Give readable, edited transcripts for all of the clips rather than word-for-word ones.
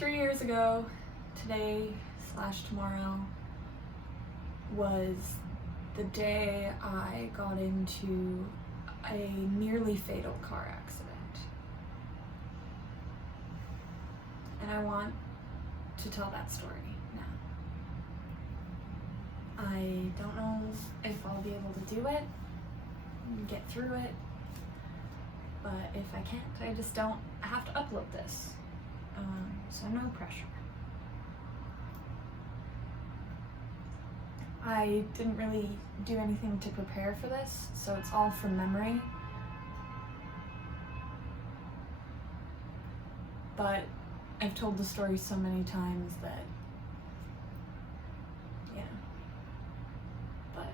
3 years ago, today/tomorrow, was the day I got into a nearly fatal car accident. And I want to tell that story now. I don't know if I'll be able to do it, get through it, but if I can't, I just don't have to upload this. So no pressure. I didn't really do anything to prepare for this, so it's all from memory. But I've told the story so many times that, yeah. But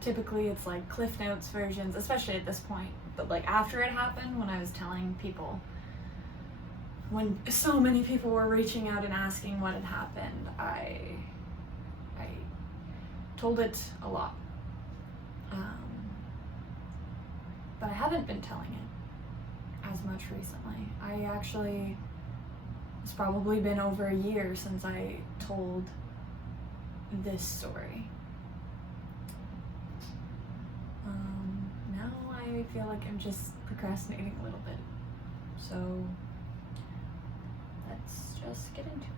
typically it's like Cliff Notes versions, especially at this point. But like after it happened, when I was telling people, when so many people were reaching out and asking what had happened, I told it a lot. But I haven't been telling it as much recently. It's probably been over a year since I told this story. Now I feel like I'm just procrastinating a little bit. So let's just get into it.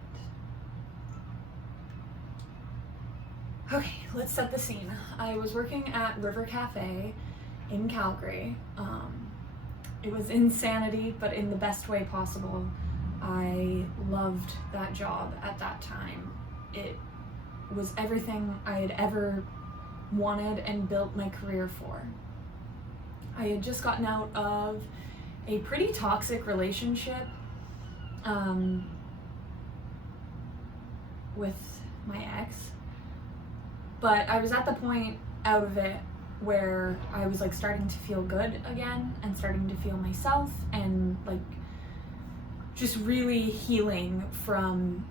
Okay, let's set the scene. I was working at River Cafe in Calgary. It was insanity, but in the best way possible. I loved that job at that time. It was everything I had ever wanted and built my career for. I had just gotten out of a pretty toxic relationship with my ex. But I was at the point out of it where I was like starting to feel good again and starting to feel myself and like just really healing from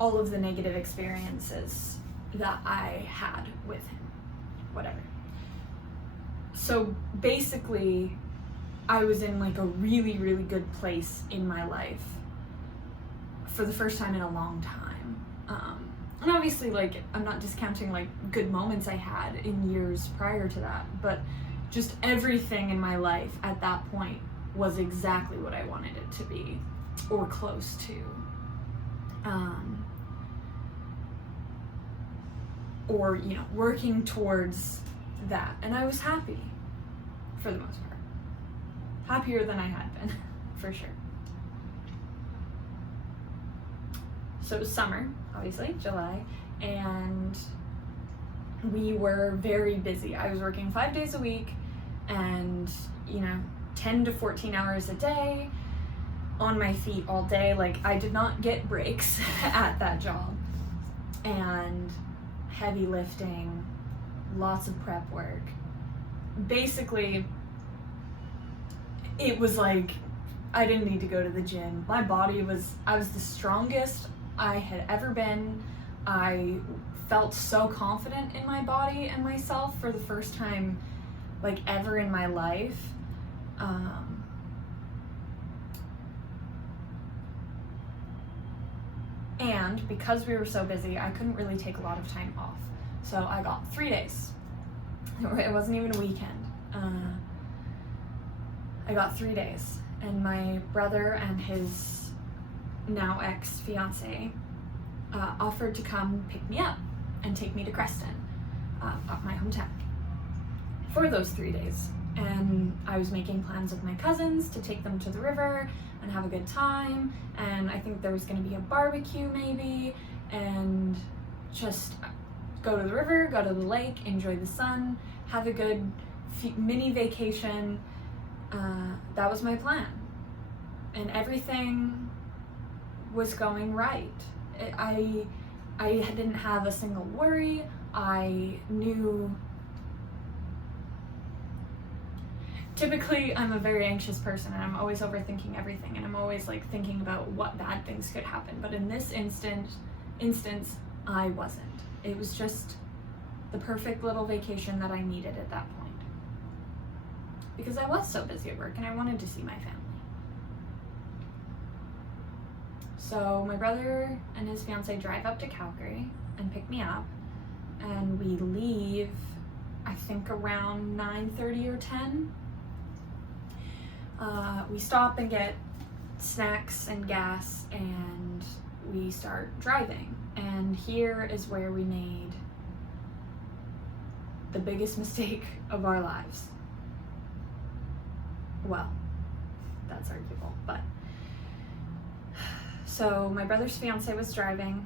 all of the negative experiences that I had with him, whatever. So basically, I was in like a really, really good place in my life for the first time in a long time. And obviously, like, I'm not discounting like good moments I had in years prior to that, but just everything in my life at that point was exactly what I wanted it to be, or close to. Or, you know, working towards that. And I was happy, for the most part. Happier than I had been, for sure. So it was summer, obviously, July, and we were very busy. I was working 5 days a week and, 10 to 14 hours a day, on my feet all day. Like, I did not get breaks at that job. And heavy lifting, lots of prep work. Basically, it was like I didn't need to go to the gym. I was the strongest I had ever been. I felt so confident in my body and myself for the first time, like, ever in my life. And because we were so busy, I couldn't really take a lot of time off. So I got 3 days. It wasn't even a weekend. I got 3 days. And my brother and his now ex-fiance offered to come pick me up and take me to Creston, up my hometown, for those 3 days. And I was making plans with my cousins to take them to the river and have a good time, and I think there was going to be a barbecue maybe, and just go to the river, go to the lake, enjoy the sun, have a good mini vacation. That was my plan, and everything was going right. I didn't have a single worry. I knew. Typically, I'm a very anxious person, and I'm always overthinking everything, and I'm always like thinking about what bad things could happen. But in this instance, I wasn't. It was just the perfect little vacation that I needed at that point, because I was so busy at work and I wanted to see my family. So my brother and his fiance drive up to Calgary and pick me up, and we leave, I think around 9:30 or 10. We stop and get snacks and gas, and we start driving. And here is where we made the biggest mistake of our lives. Well, that's arguable, but so my brother's fiance was driving,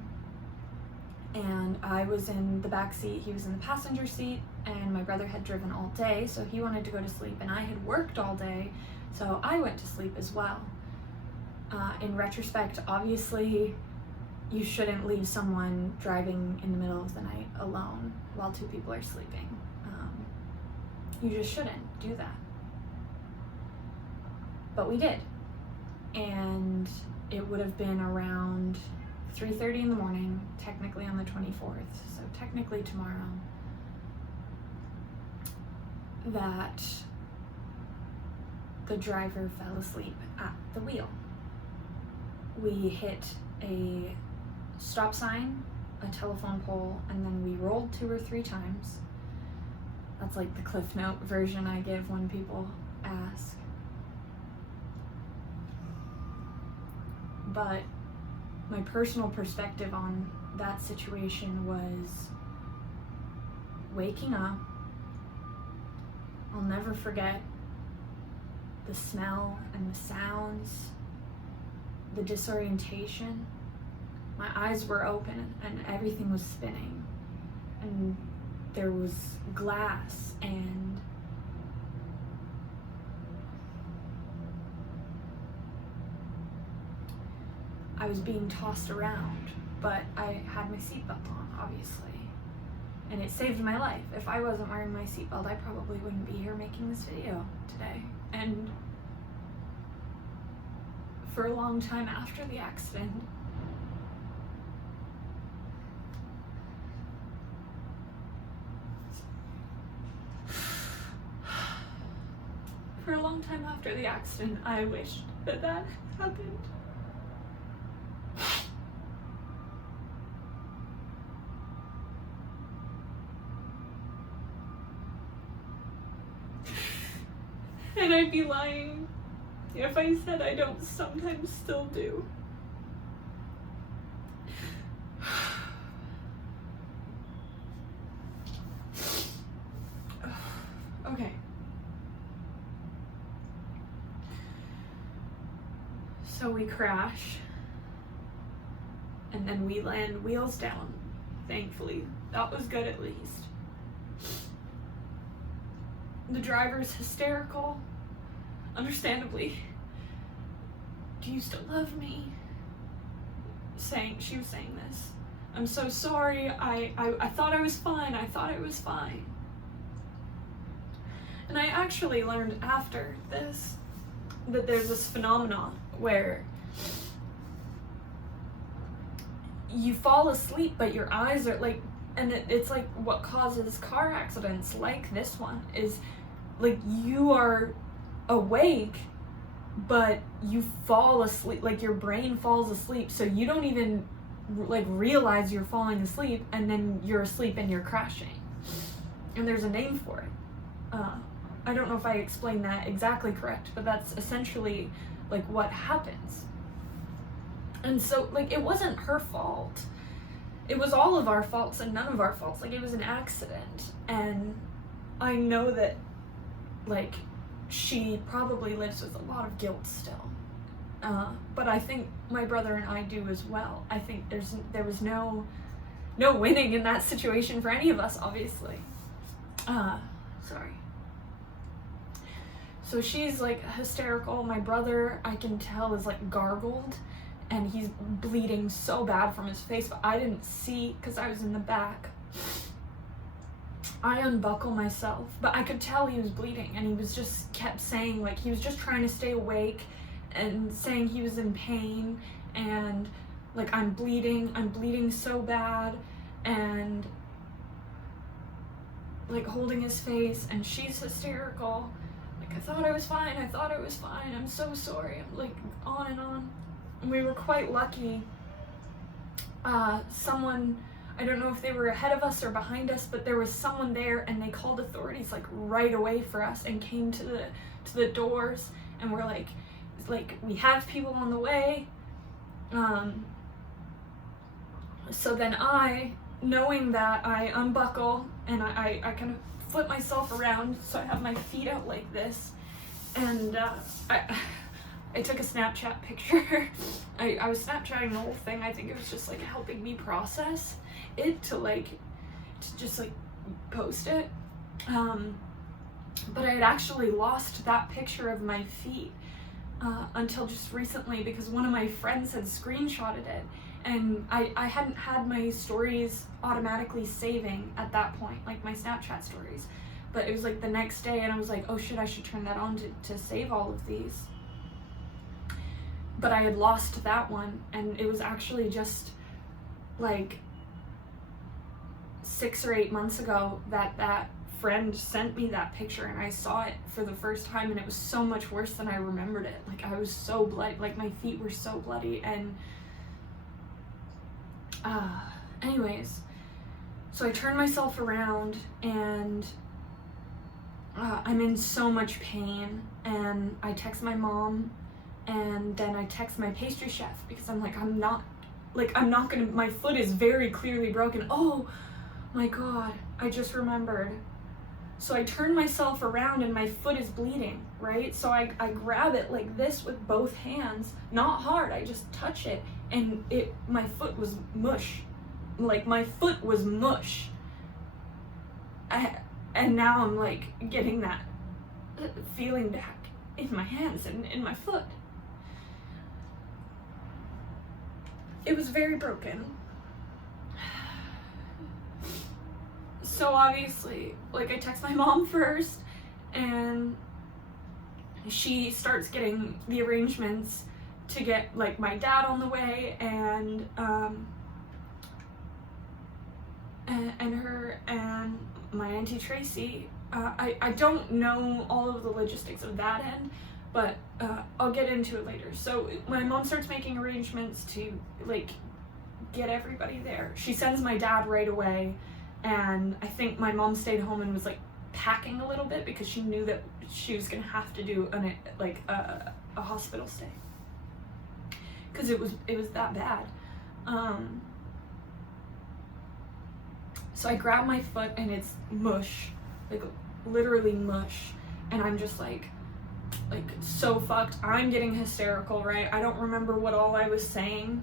and I was in the back seat, he was in the passenger seat, and my brother had driven all day, so he wanted to go to sleep, and I had worked all day, so I went to sleep as well. In retrospect, obviously, you shouldn't leave someone driving in the middle of the night alone while two people are sleeping. You just shouldn't do that. But we did. And it would have been around 3:30 in the morning, technically on the 24th, so technically tomorrow, that the driver fell asleep at the wheel. We hit a stop sign, a telephone pole, and then we rolled 2 or 3 times. That's like the Cliff Note version I give when people ask. But my personal perspective on that situation was waking up. I'll never forget the smell and the sounds, the disorientation. My eyes were open and everything was spinning, and there was glass, and I was being tossed around, but I had my seatbelt on, obviously, and it saved my life. If I wasn't wearing my seatbelt, I probably wouldn't be here making this video today. And for a long time after the accident, I wished that that happened. And I'd be lying if I said I don't sometimes still do. Okay. So we crash, and then we land wheels down, thankfully. That was good at least. The driver's hysterical, understandably. Do you still love me? She was saying this. I'm so sorry, I thought I was fine, I thought it was fine. And I actually learned after this that there's this phenomenon where you fall asleep but your eyes are like, and it's like what causes car accidents like this one is like you are awake but you fall asleep, like your brain falls asleep, so you don't even like realize you're falling asleep, and then you're asleep and you're crashing. And there's a name for it. I don't know if I explained that exactly correct, but that's essentially like what happens. And so like it wasn't her fault. It was all of our faults and none of our faults. Like it was an accident. And I know that like she probably lives with a lot of guilt still. But I think my brother and I do as well. I think there was no winning in that situation for any of us, obviously. Sorry. So she's like hysterical. My brother, I can tell, is like gargled, and he's bleeding so bad from his face, but I didn't see because I was in the back. I unbuckle myself, but I could tell he was bleeding, and he was just kept saying, like, he was just trying to stay awake and saying he was in pain, and like, I'm bleeding so bad, and like holding his face, and she's hysterical. Like, I thought I was fine, I'm so sorry, I'm like on and on. we were quite lucky. Someone, I don't know if they were ahead of us or behind us, but there was someone there, and they called authorities like right away for us and came to the doors, and we're like we have people on the way. So then I, knowing that, I unbuckle and I kind of flip myself around so I have my feet out like this, and I took a Snapchat picture. I was Snapchatting the whole thing. I think it was just like helping me process it to just like post it. But I had actually lost that picture of my feet until just recently, because one of my friends had screenshotted it, and I hadn't had my stories automatically saving at that point, like my Snapchat stories. But it was like the next day, and I was like, oh shit, I should turn that on to save all of these. But I had lost that one, and it was actually just like 6 or 8 months ago that friend sent me that picture, and I saw it for the first time, and it was so much worse than I remembered it. Like, I was so bloody, like my feet were so bloody. And anyways, so I turned myself around, and I'm in so much pain, and I text my mom, and then I text my pastry chef, because I'm like, I'm not gonna, my foot is very clearly broken. Oh my god, I just remembered. So I turn myself around and my foot is bleeding, right? So I grab it like this with both hands, not hard, I just touch it, and my foot was mush. Like, my foot was mush. And now I'm like getting that feeling back in my hands and in my foot. It was very broken. So obviously, like, I text my mom first, and she starts getting the arrangements to get like my dad on the way, and her and my Auntie Tracy. I don't know all of the logistics of that end, but I'll get into it later. So my mom starts making arrangements to like get everybody there. She sends my dad right away, and I think my mom stayed home and was like packing a little bit, because she knew that she was gonna have to do a hospital stay, because it was that bad. So I grab my foot, and it's mush, like literally mush, and I'm just like so fucked. I'm getting hysterical, right? I don't remember what all I was saying,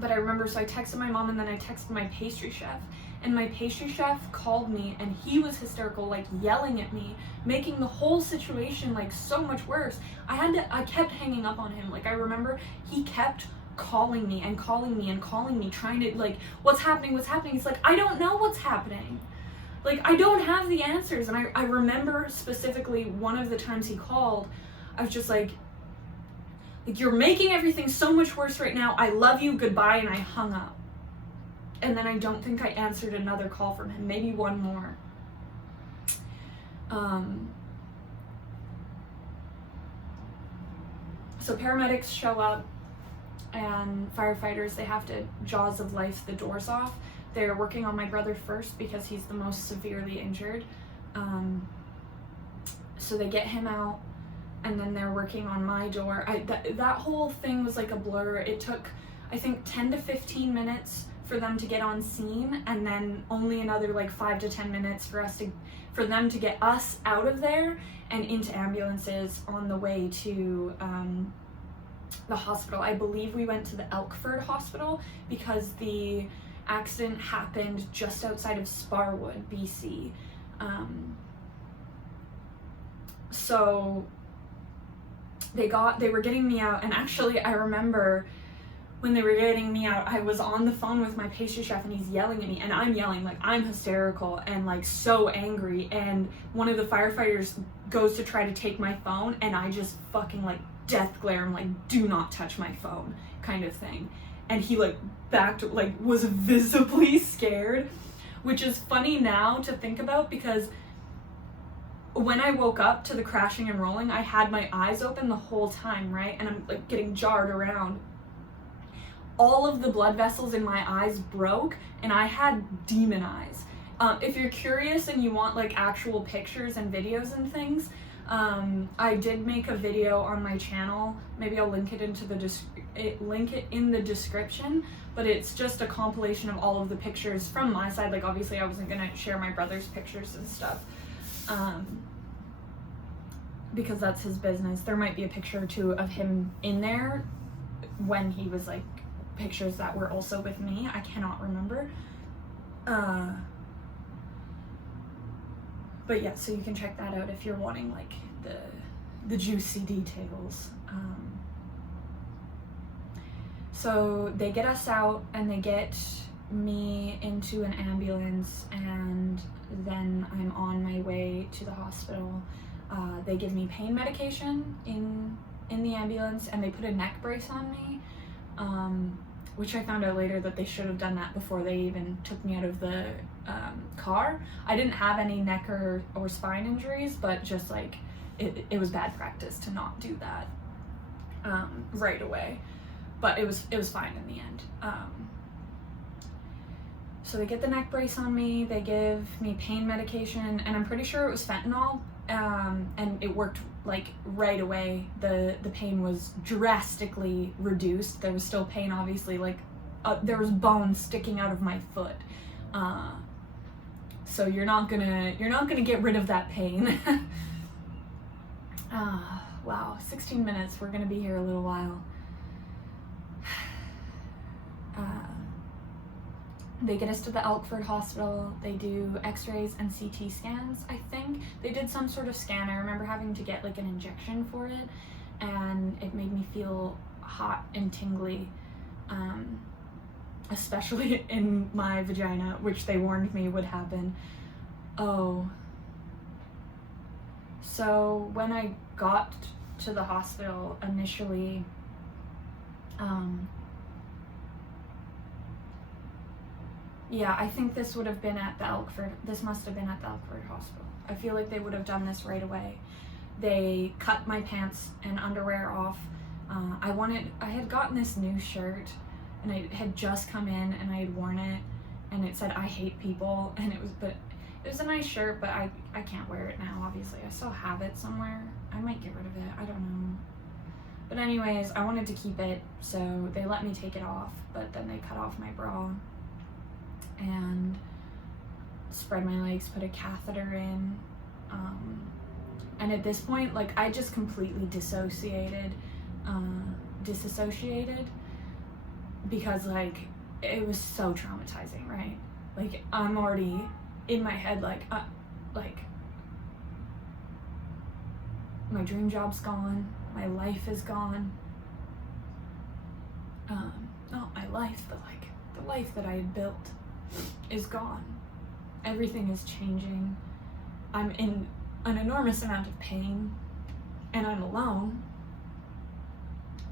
but I remember, so I texted my mom, and then I texted my pastry chef, and my pastry chef called me, and he was hysterical, like yelling at me, making the whole situation like so much worse. I kept hanging up on him. Like, I remember he kept calling me and calling me and calling me, trying to like, what's happening? It's like, I don't know what's happening. Like, I don't have the answers. And I remember specifically one of the times he called, I was just like, you're making everything so much worse right now. I love you, goodbye. And I hung up. And then I don't think I answered another call from him, maybe one more. So paramedics show up, and firefighters, they have to jaws of life the doors off. They're working on my brother first, because he's the most severely injured. So they get him out, and then they're working on my door. That whole thing was like a blur. It took, I think, 10 to 15 minutes for them to get on scene, and then only another like 5 to 10 minutes for them to get us out of there and into ambulances on the way to the hospital. I believe we went to the Elkford Hospital, because the accident happened just outside of Sparwood, BC. So they were getting me out, and actually I remember when they were getting me out, I was on the phone with my pastry chef, and he's yelling at me, and I'm yelling, like I'm hysterical and like so angry, and one of the firefighters goes to try to take my phone, and I just fucking like death glare him, like, do not touch my phone, kind of thing. And he like backed, like was visibly scared, which is funny now to think about, because when I woke up to the crashing and rolling, I had my eyes open the whole time, right? And I'm like getting jarred around. All of the blood vessels in my eyes broke, and I had demon eyes. If you're curious and you want like actual pictures and videos and things, I did make a video on my channel. Maybe I'll link it into the link it in the description. But it's just a compilation of all of the pictures from my side. Like obviously, I wasn't gonna share my brother's pictures and stuff, because that's his business. There might be a picture or two of him in there when he was like pictures that were also with me. I cannot remember. But yeah, so you can check that out if you're wanting like the juicy details. So they get us out and they get me into an ambulance, and then I'm on my way to the hospital. They give me pain medication in the ambulance, and they put a neck brace on me, which I found out later that they should have done that before they even took me out of the car. I didn't have any neck or spine injuries, but just like it was bad practice to not do that right away. But it was fine in the end. So they get the neck brace on me, they give me pain medication, and I'm pretty sure it was fentanyl, and it worked like right away. The pain was drastically reduced. There was still pain, obviously, like there was bone sticking out of my foot. So you're not gonna get rid of that pain. Wow, 16 minutes. We're gonna be here a little while. They get us to the Elkford Hospital. They do x-rays and CT scans, I think. They did some sort of scan. I remember having to get like an injection for it, and it made me feel hot and tingly, especially in my vagina, which they warned me would happen. Oh. So when I got to the hospital initially, yeah, I think this would have been at the Elkford. This must have been at the Elkford Hospital. I feel like they would have done this right away. They cut my pants and underwear off. I had gotten this new shirt, and I had just come in and I had worn it, and it said "I hate people," and it was a nice shirt, but I can't wear it now. Obviously, I still have it somewhere. I might get rid of it. I don't know. But anyways, I wanted to keep it, so they let me take it off. But then they cut off my bra and spread my legs, put a catheter in, and at this point, like, I just completely disassociated because like it was so traumatizing, right? Like I'm already in my head like my dream job's gone, my life is gone, not my life, but like the life that I had built is gone. Everything is changing. I'm in an enormous amount of pain, and I'm alone.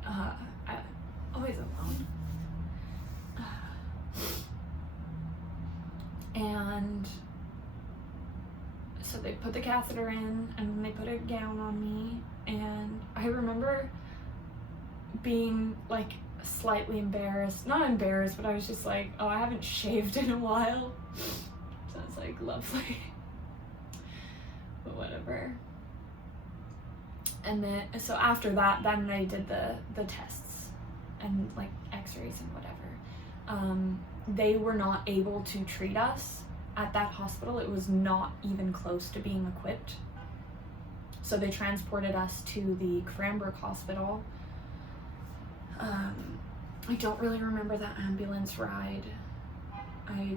I'm always alone. And so they put the catheter in, and they put a gown on me, and I remember being like slightly embarrassed. Not embarrassed, but I was just like, oh, I haven't shaved in a while. Sounds like lovely. But whatever. And then, so after that, then they did the tests and like x-rays and whatever. They were not able to treat us at that hospital. It was not even close to being equipped. So they transported us to the Cranbrook Hospital. I don't really remember that ambulance ride. I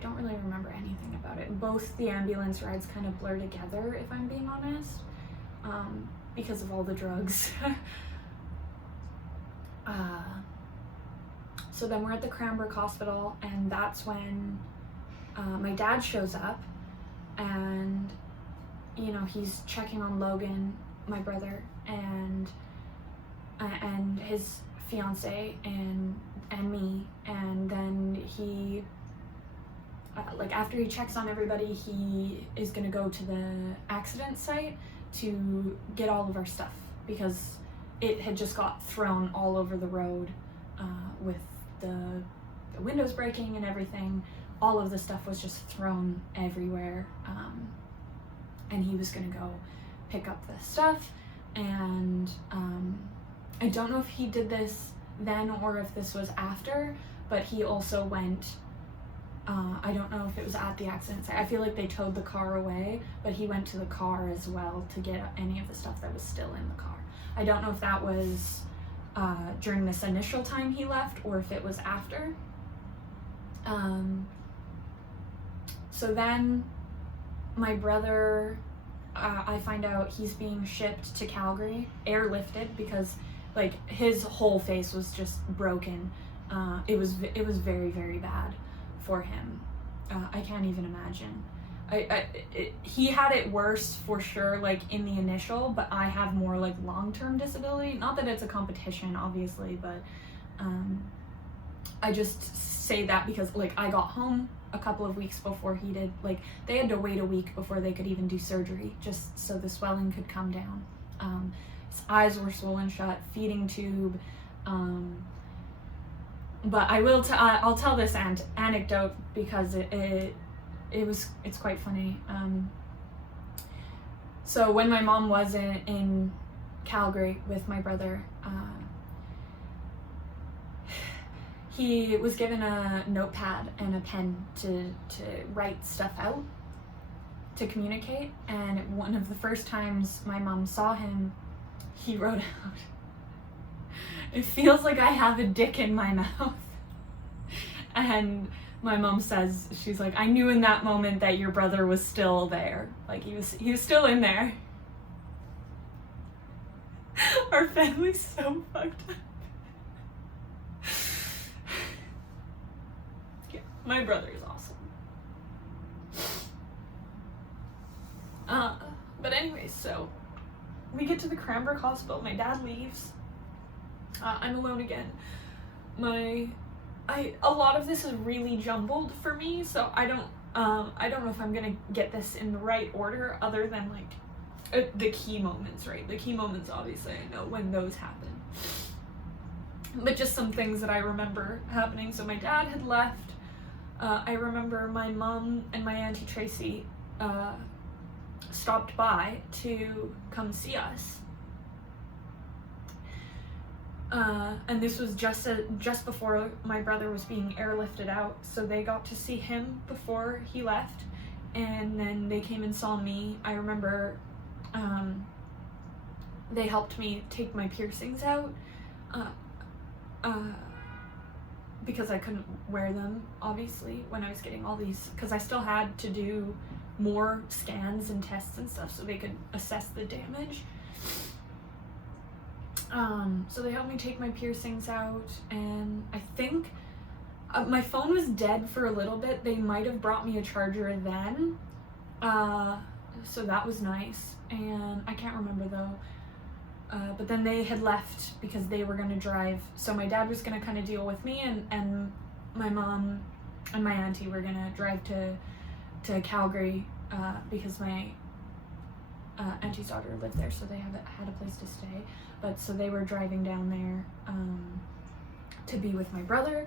don't really remember anything about it. Both the ambulance rides kind of blur together, if I'm being honest, because of all the drugs. So then we're at the Cranbrook Hospital, and that's when my dad shows up, and you know, he's checking on Logan, my brother, and his fiance and me, and then he like after he checks on everybody, he is going to go to the accident site to get all of our stuff, because it had just got thrown all over the road with the windows breaking and everything. All of the stuff was just thrown everywhere, and he was going to go pick up the stuff. And I don't know if he did this then or if this was after, but he also went, I don't know if it was at the accident site. I feel like they towed the car away, but he went to the car as well to get any of the stuff that was still in the car. I don't know if that was during this initial time he left or if it was after. So then my brother, I find out he's being shipped to Calgary, airlifted, because like his whole face was just broken. It was very, very bad for him. I can't even imagine. He had it worse for sure, like in the initial, but I have more like long-term disability. Not that it's a competition, obviously, but I just say that because like I got home a couple of weeks before he did. Like they had to wait a week before they could even do surgery, just so the swelling could come down. His eyes were swollen shut, feeding tube. But I will I'll tell this anecdote because it's quite funny. So when my mom was in Calgary with my brother, he was given a notepad and a pen to write stuff out, to communicate. And one of the first times my mom saw him, he wrote out, "It feels like I have a dick in my mouth." And my mom says, she's like, "I knew in that moment that your brother was still there. Like he was still in there." Our family's so fucked up. Yeah, my brother is awesome. But anyways, so we get to the Cranbrook Hospital. My dad leaves. I'm alone again. A lot of this is really jumbled for me, so I don't know if I'm gonna get this in the right order, other than like the key moments, right? The key moments, obviously, I know when those happen. But just some things that I remember happening. So my dad had left. I remember my mom and my Auntie Tracy stopped by to come see us. And this was just before my brother was being airlifted out, so they got to see him before he left, and then they came and saw me. I remember they helped me take my piercings out because I couldn't wear them, obviously, when I was getting all these, because I still had to do more scans and tests and stuff so they could assess the damage. So they helped me take my piercings out, and I think my phone was dead for a little bit. They might have brought me a charger then, so that was nice, and I can't remember though. But then they had left because they were going to drive, so my dad was going to kind of deal with me, and my mom and my auntie were going to drive to Calgary because my auntie's daughter lived there, so they had a place to stay. But so they were driving down there to be with my brother.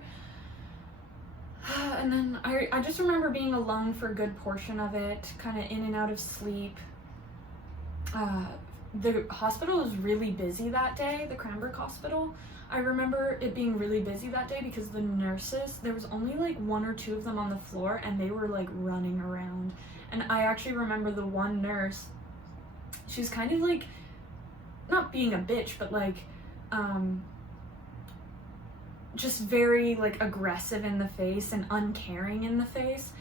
And then I just remember being alone for a good portion of it, kind of in and out of sleep. The hospital was really busy that day, the Cranbrook Hospital. I remember it being really busy that day because the nurses, there was only like 1 or 2 of them on the floor, and they were like running around. And I actually remember the one nurse, she was kind of like, not being a bitch, but like just very like aggressive in the face and uncaring in the face.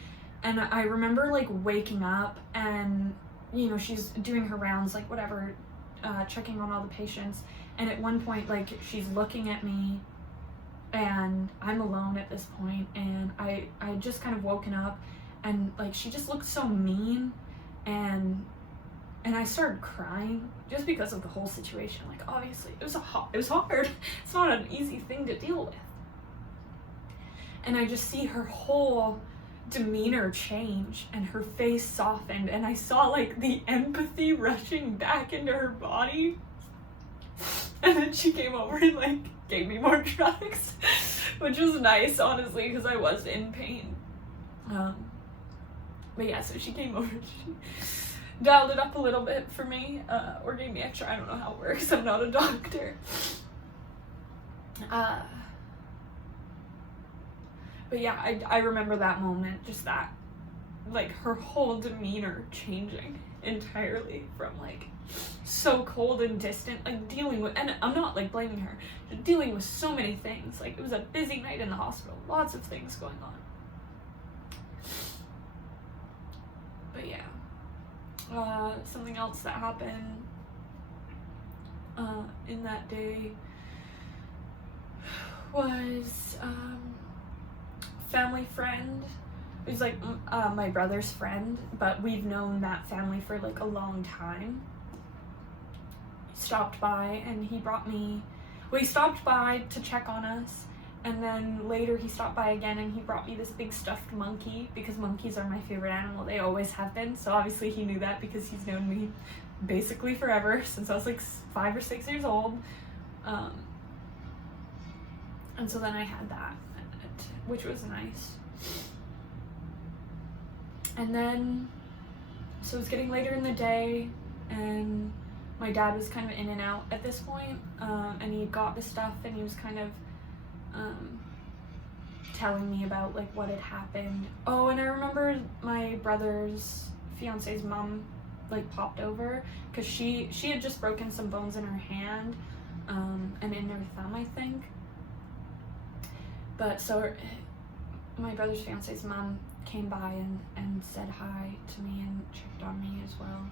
And I remember like waking up, and you know, she's doing her rounds, like whatever, checking on all the patients, and at one point like she's looking at me, and I'm alone at this point, and I just kind of woken up, and like she just looked so mean, and I started crying just because of the whole situation. Like, obviously, it was hard. It's not an easy thing to deal with. And I just see her whole demeanor change and her face softened, and I saw like the empathy rushing back into her body. And then she came over and like gave me more drugs, which was nice, honestly, because I was in pain. But yeah, so she came over, she dialed it up a little bit for me, or gave me extra. I don't know how it works, I'm not a doctor. But yeah, I remember that moment, just that, like, her whole demeanor changing entirely from, like, so cold and distant, like, dealing with, and I'm not, like, blaming her, just dealing with so many things. Like, it was a busy night in the hospital, lots of things going on. But yeah, something else that happened in that day was, family friend. It was like my brother's friend, but we've known that family for like a long time. He stopped by and he brought me, well, he stopped by to check on us, and then later he stopped by again and he brought me this big stuffed monkey, because monkeys are my favorite animal. They always have been, so obviously he knew that because he's known me basically forever, since I was like 5 or 6 years old. And so then I had that, which was nice. And then, so it was getting later in the day, and my dad was kind of in and out at this point, and he got the stuff, and he was kind of telling me about like what had happened. Oh, and I remember my brother's fiance's mom like popped over, because she had just broken some bones in her hand, and in her thumb, I think. But so my brother's fiance's mom came by and said hi to me and checked on me as well.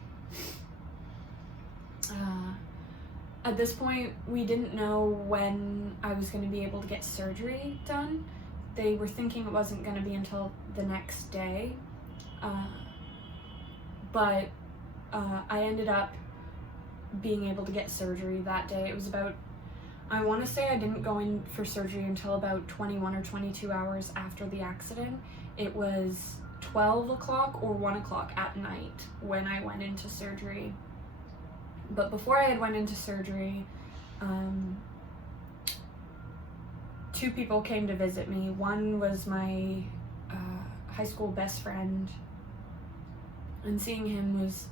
At this point, we didn't know when I was going to be able to get surgery done. They were thinking it wasn't going to be until the next day. But I ended up being able to get surgery that day. It was about, I want to say I didn't go in for surgery until about 21 or 22 hours after the accident. It was 12 o'clock or 1 o'clock at night when I went into surgery. But before I had went into surgery, 2 people came to visit me. One was my high school best friend, and seeing him was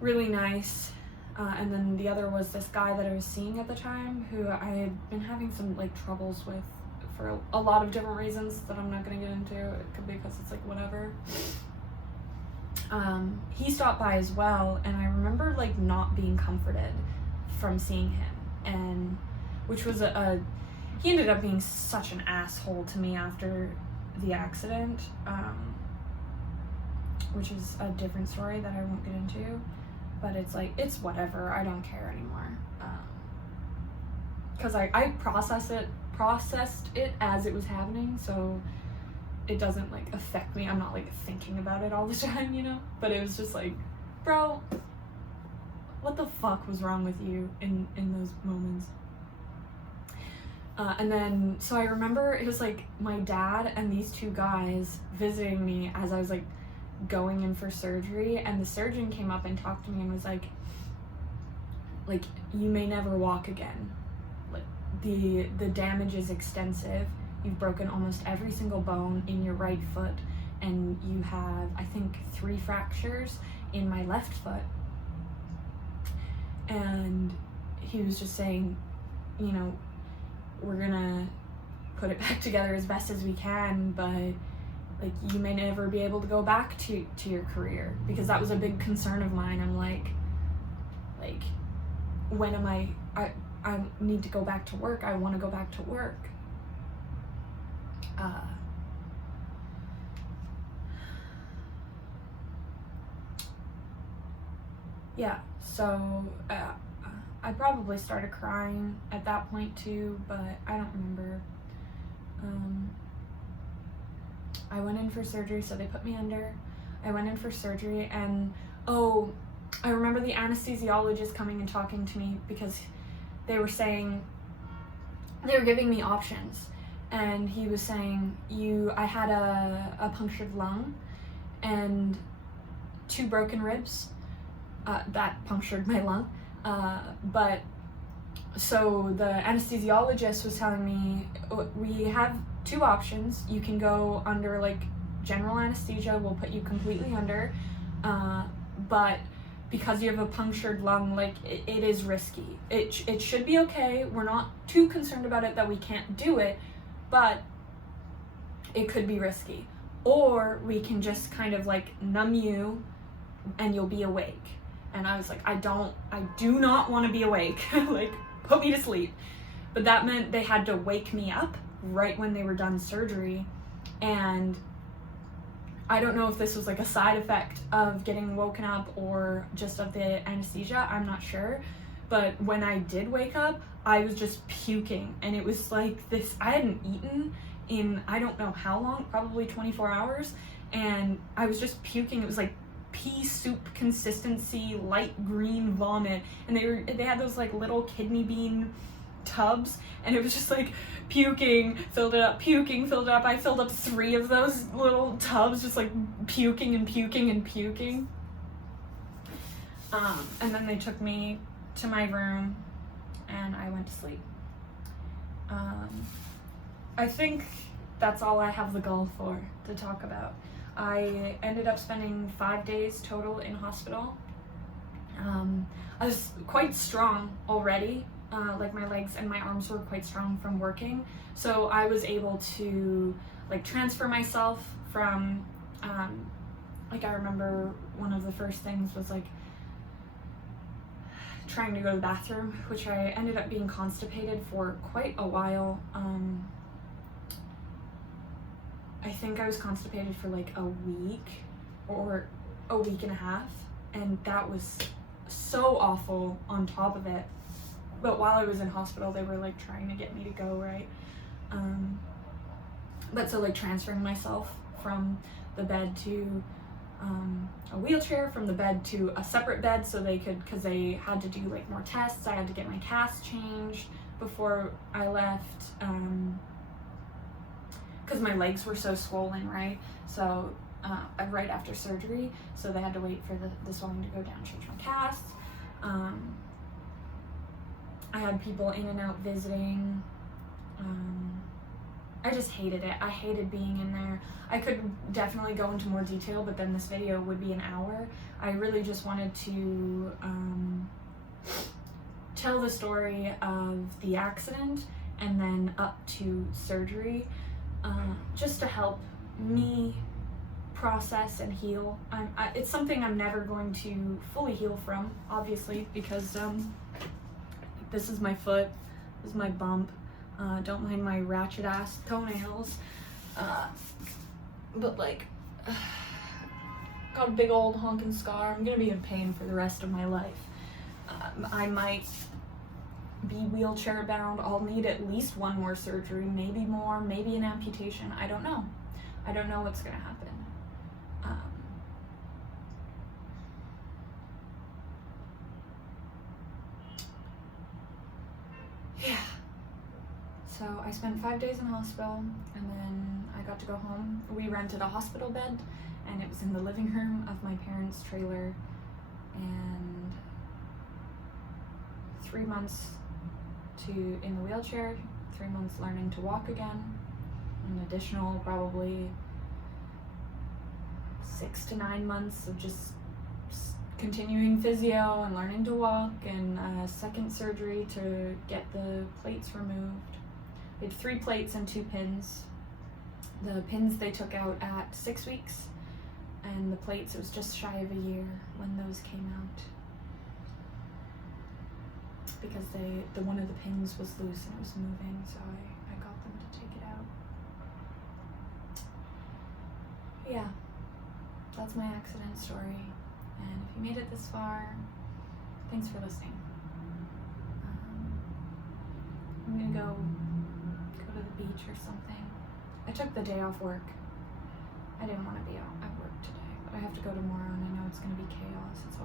really nice. And then the other was this guy that I was seeing at the time, who I had been having some like troubles with for a lot of different reasons that I'm not going to get into. It could be because it's like whatever. He stopped by as well, and I remember like not being comforted from seeing him, and which was he ended up being such an asshole to me after the accident, which is a different story that I won't get into. But it's like, it's whatever, I don't care anymore. Because I processed it as it was happening, so it doesn't like affect me. I'm not like thinking about it all the time, you know? But it was just like, bro, what the fuck was wrong with you in those moments? And then, so I remember it was like my dad and these 2 guys visiting me as I was like going in for surgery, and the surgeon came up and talked to me and was like you may never walk again. Like the damage is extensive. You've broken almost every single bone in your right foot, and you have, I think, 3 fractures in my left foot. And he was just saying, you know, we're gonna put it back together as best as we can, but like you may never be able to go back to your career, because that was a big concern of mine. I'm like when am I need to go back to work. I want to go back to work. Yeah, so I probably started crying at that point too, but I don't remember. I went in for surgery, so they put me under. I went in for surgery, and I remember the anesthesiologist coming and talking to me, because they were saying, they were giving me options, and he was saying, I had a punctured lung and 2 broken ribs. That punctured my lung. But so the anesthesiologist was telling me, we have 2 options. You can go under like general anesthesia, we'll put you completely under, but because you have a punctured lung, like it is risky. It should be okay. We're not too concerned about it that we can't do it, but it could be risky. Or we can just kind of like numb you and you'll be awake. And I was like, I do not want to be awake. Like, put me to sleep. But that meant they had to wake me up right when they were done surgery. And I don't know if this was like a side effect of getting woken up or just of the anesthesia, I'm not sure. But when I did wake up, I was just puking. And it was like this, I hadn't eaten in I don't know how long, probably 24 hours. And I was just puking. It was like pea soup consistency, light green vomit. And they had those like little kidney bean tubs, and it was just like puking, filled it up, puking, filled it up. I filled up 3 of those little tubs, just like puking and puking and puking. And then they took me to my room and I went to sleep. I think that's all I have the gall for to talk about. I ended up spending 5 days total in hospital. I was quite strong already. Like my legs and my arms were quite strong from working, so I was able to like transfer myself from like I remember one of the first things was like trying to go to the bathroom, which I ended up being constipated for quite a while. I think I was constipated for like a week or a week and a half, and that was so awful on top of it. But while I was in hospital, they were like trying to get me to go, right? But so like transferring myself from the bed to a wheelchair, from the bed to a separate bed, so they could, because they had to do like more tests. I had to get my cast changed before I left, because my legs were so swollen, right? So right after surgery, so they had to wait for the swelling to go down, change my casts. I had people in and out visiting. I just hated it. I hated being in there. I could definitely go into more detail, but then this video would be an hour. I really just wanted to tell the story of the accident and then up to surgery, just to help me process and heal. It's something I'm never going to fully heal from, obviously, because this is my foot, this is my bump. Don't mind my ratchet ass toenails. But like, got a big old honking scar. I'm gonna be in pain for the rest of my life. I might be wheelchair bound. I'll need at least 1 more surgery, maybe more, maybe an amputation. I don't know. I don't know what's gonna happen. Yeah. So I spent 5 days in hospital, and then I got to go home. We rented a hospital bed, and it was in the living room of my parents' trailer. And 3 months in the wheelchair, 3 months learning to walk again, an additional probably 6 to 9 months of just continuing physio and learning to walk, and a second surgery to get the plates removed. We had 3 plates and 2 pins. The pins they took out at 6 weeks, and the plates, it was just shy of a year when those came out, because the one of the pins was loose and it was moving, so I got them to take it out. Yeah, that's my accident story. And if you made it this far, thanks for listening. I'm gonna go to the beach or something. I took the day off work. I didn't want to be at work today, but I have to go tomorrow, and I know it's gonna be chaos. It's